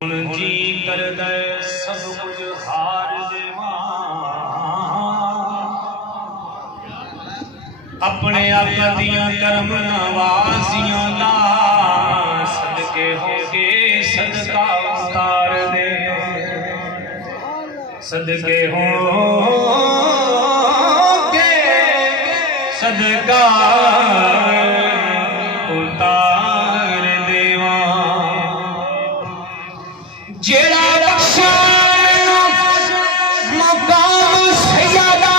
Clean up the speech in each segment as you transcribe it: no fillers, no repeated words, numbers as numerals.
जी कर दे सब कुछ हार देवा अपने आप दिया कर्म नवाजियां दा सदके होके सदका उतार दे सदके होके सदका उतार देवा जेड़ा बख्शा मकाम सैयदा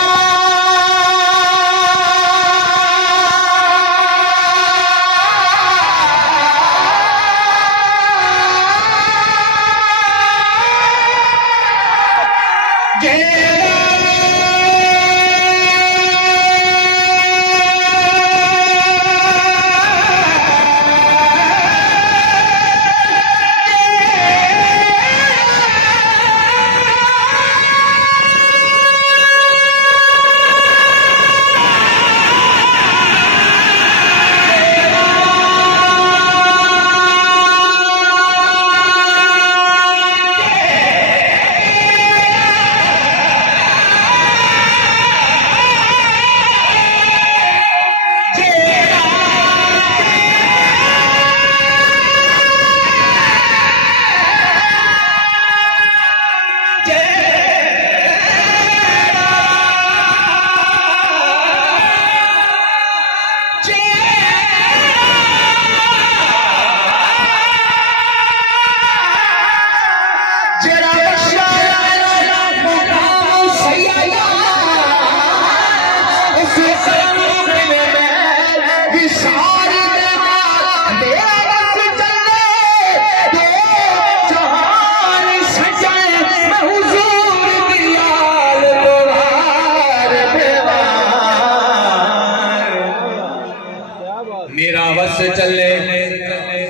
मेरा बस चले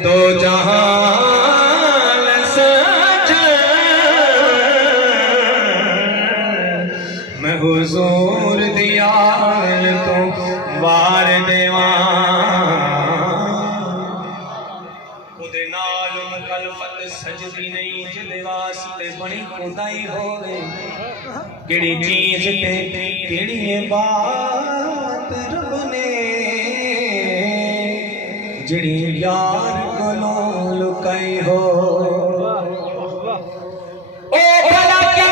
दो जहान सजन मैं हुजूर दियाल तो वार देवा खुदे नाल मुखलफत सजदी नहीं जिदे वास्ते बनी खुदाई होवे केड़ी चीज ते केड़ी बात रब ने जिड़ी यार कोलों लुकाई हो ओ भला के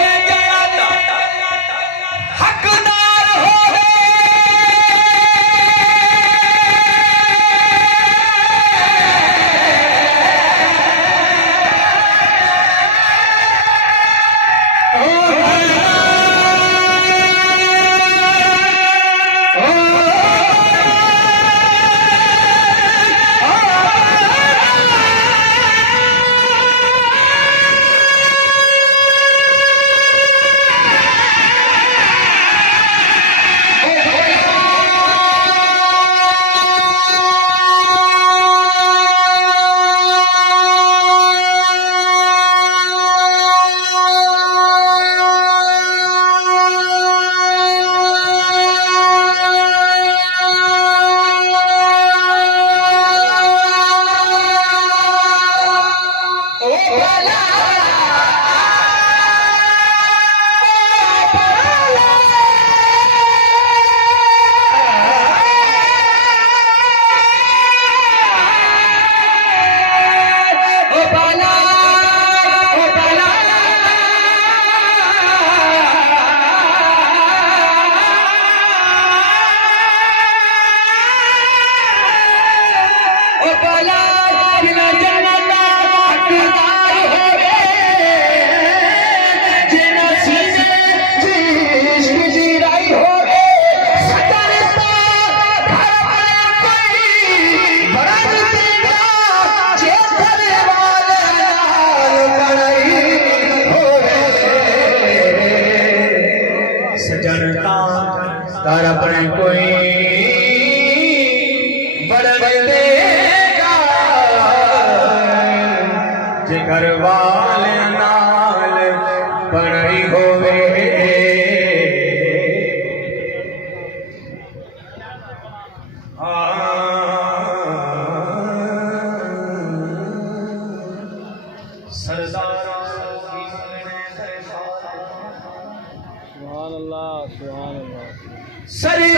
हकदार हो तार अपने कोई बड़े देगा जे घर वाले नाल पढ़ाई होवे सर सुभान अल्लाह, सुभान अल्लाह।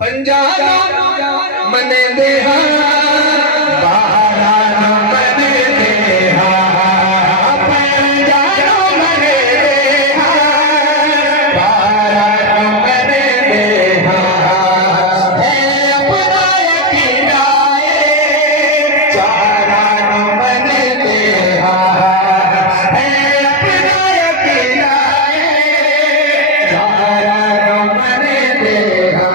पंजाना मने देहा बहाना मने देहा पंजाना मने देहा बहाना मने देहा है अपना यकीन आए चारा मने देहा है अपना यकीन आए चारा मने देहा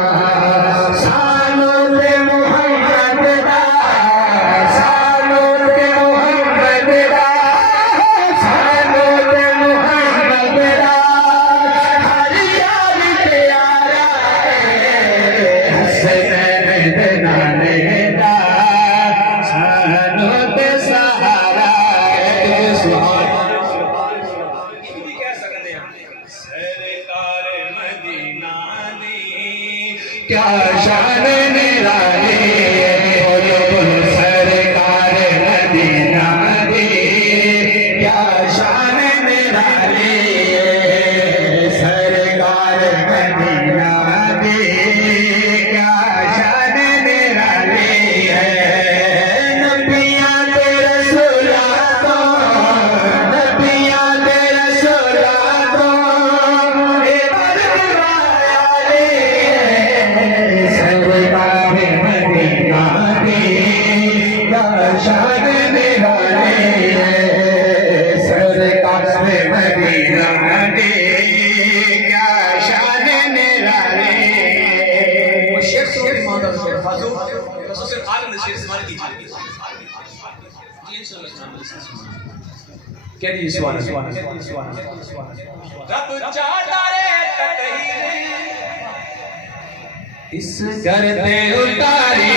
क्या शान निराली बोलो बोलो सरकार मदीना दी क्या शान निराली सरकार मदीना दी क्या शान निराली है नबियां ते रसूला तो नबियां ते रसूला तो ए बरकत सरकार कह दीजिए सुभान अल्लाह। रब चाहता रे तकहीरे इस घर पे उतारी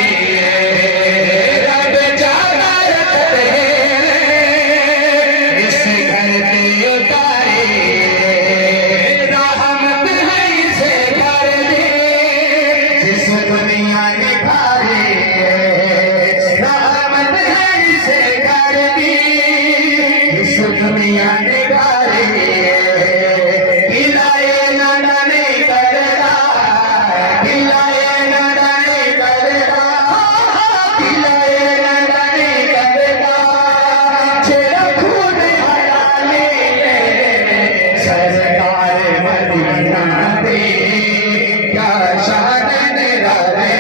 रब चाहता रे इस घर पे उतारी रहमत है इसे कर दे जिस दुनिया ने खारी रहमत है इसे कर दी इस दुनिया ने खारी खिलाए ना डाले करदा खिलाए ना डाले करदा खिलाए ना डाले करदा छेड़ा खून हलाले सरकार मदीना दे क्या शान निराले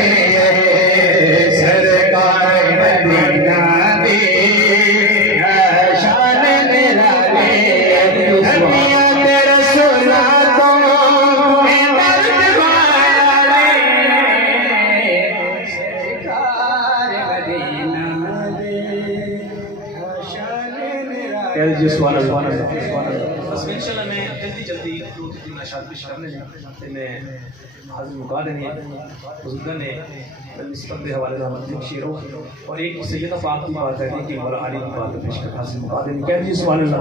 सरकार मदीना दे क्या शान निराले नबिया तेरा सुना तो मैं दर्द वाले सरकार मदीना दे क्या शान निराले। कह लीजिए सुभान अल्लाह। बस इंशाल्लाह मैं जल्दी दो तीन अशार पेश करने ते मैं हाजिर मुका देनी है बुजुर्गों ने निस्बत के हवाले से हम शेरों और एक सैयदा पाक की बात है कि मौला अली की बात पेश कर हाजिर मुका देनी। कह लीजिए सुभान अल्लाह।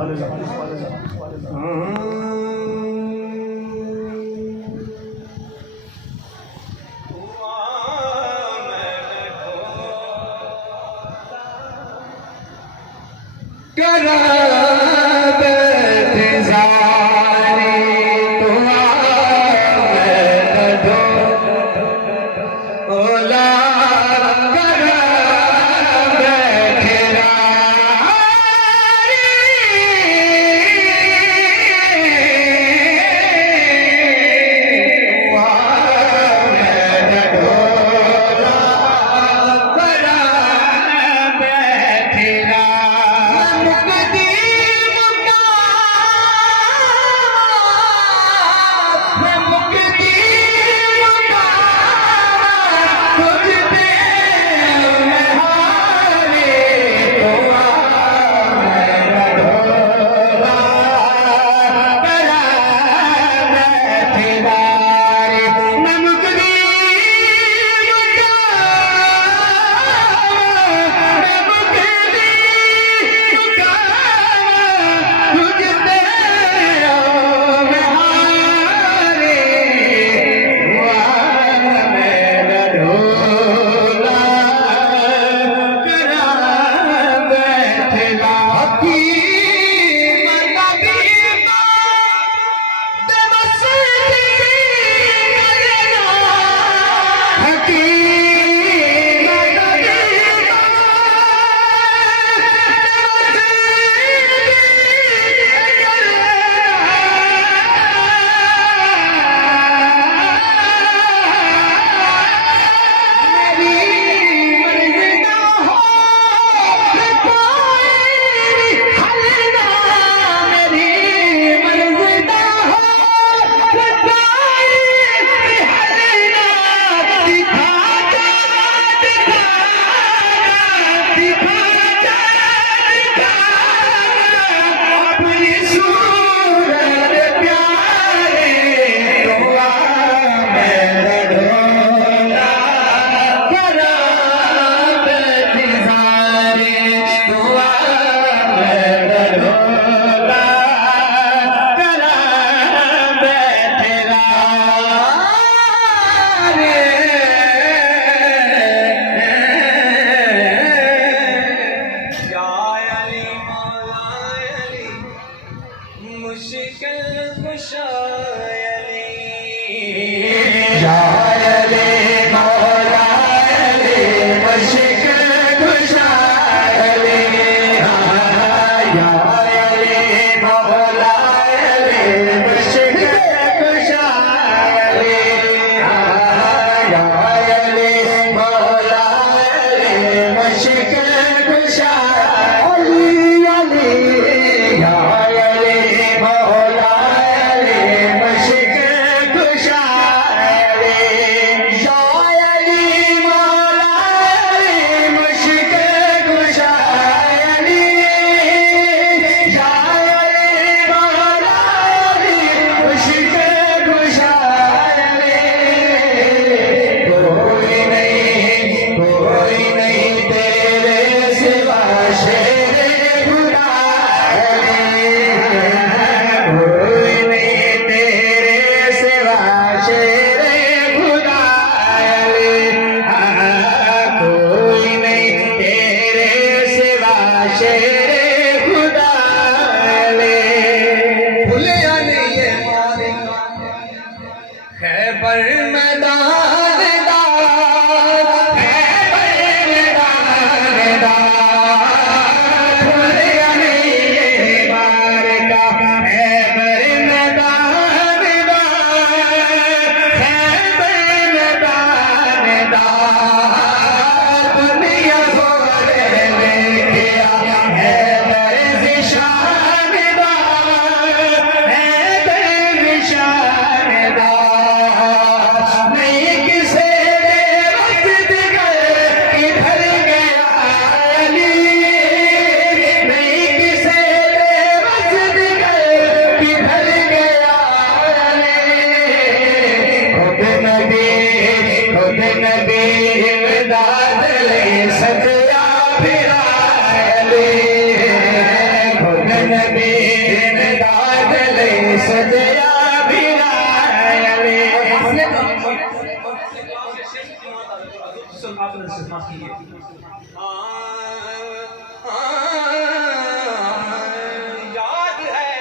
याद है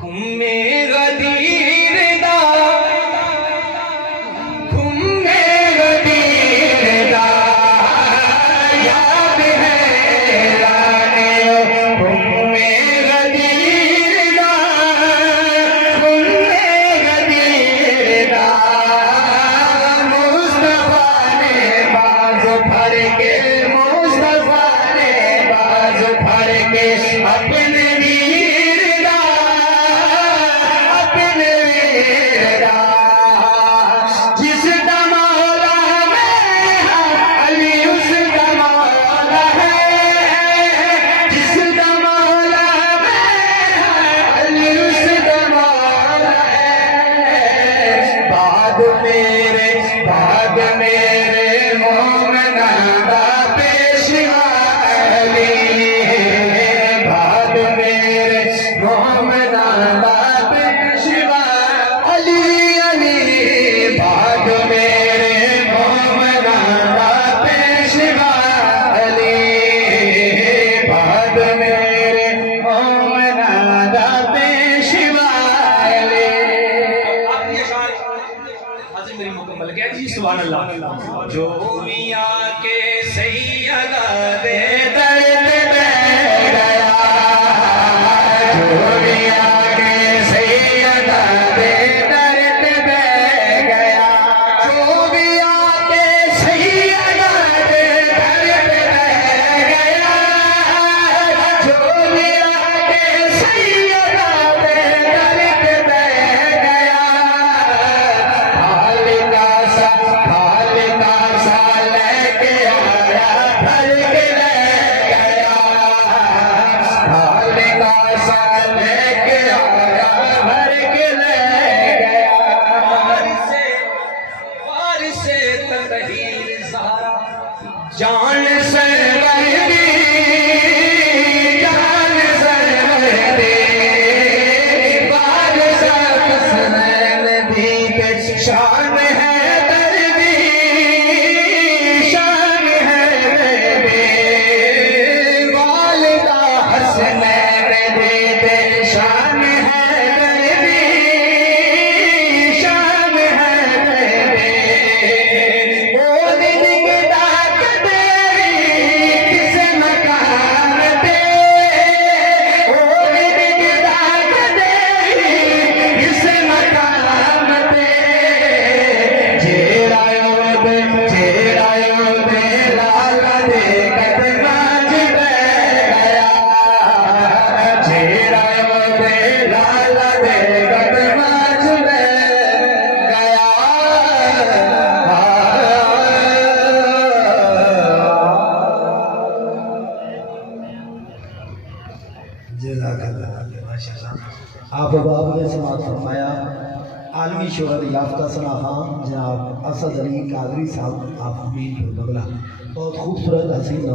खुम्मे गदीर दा खुम्मे गदीर दा याद है लाने खुम्मे गदीर दा खुम्मे गदीर दा मुस्तफा ने बाज भर के मुस्तफा ने बाज भर के अपने वीर दा अपने वीर दा जिस दा मौला में है अली उस दा मौला है जिस दा मौला में है अली उस दा मौला है बाद मेरे मोमना दा पेशवा अली बाद मेरे मोमना दा पेशवा अली अली बाद मेरे मोमना दा पेशवा अली बाद मेरे मोमना दा पेशवा अली। आप ये शान हाजिर मेरी मुकम्मल कह जी सुभान अल्लाह। जो मियां के सैयदा दे दर पे बैठ गया जो मियां के सैयदा दे दर पे बैठ गया जो मियां के सैयदा दे दर पे बैठ गया जो मियां के सैयदा दे दर पे बैठ गया खालिदा सा लेके आया भर के ले गया खालिदा सा लेके आया भर के ले गया वारिसे तकदीर ज़हरा जान सरवर दी जान सरवर दी वारिसा हसनैन दी के शान है दर्दी शान है दर्दी वालिदा हसनैन दी के शान है दर्दी शान है दर्दी ओ दिन की दात तेरी किस मकान दे ओ दिन की दात तेरी किस मकान दे जेरायो दे लाला दे कदमाज बैठ गया जेरायो दे लाला दे कदमाज बैठ गया आप बाब ने समात फरमाया आलमी शोहरत याफ्ता सना खान जनाब असद अली कादरी साहब आप मीर बगला बहुत खूबसूरत हसीन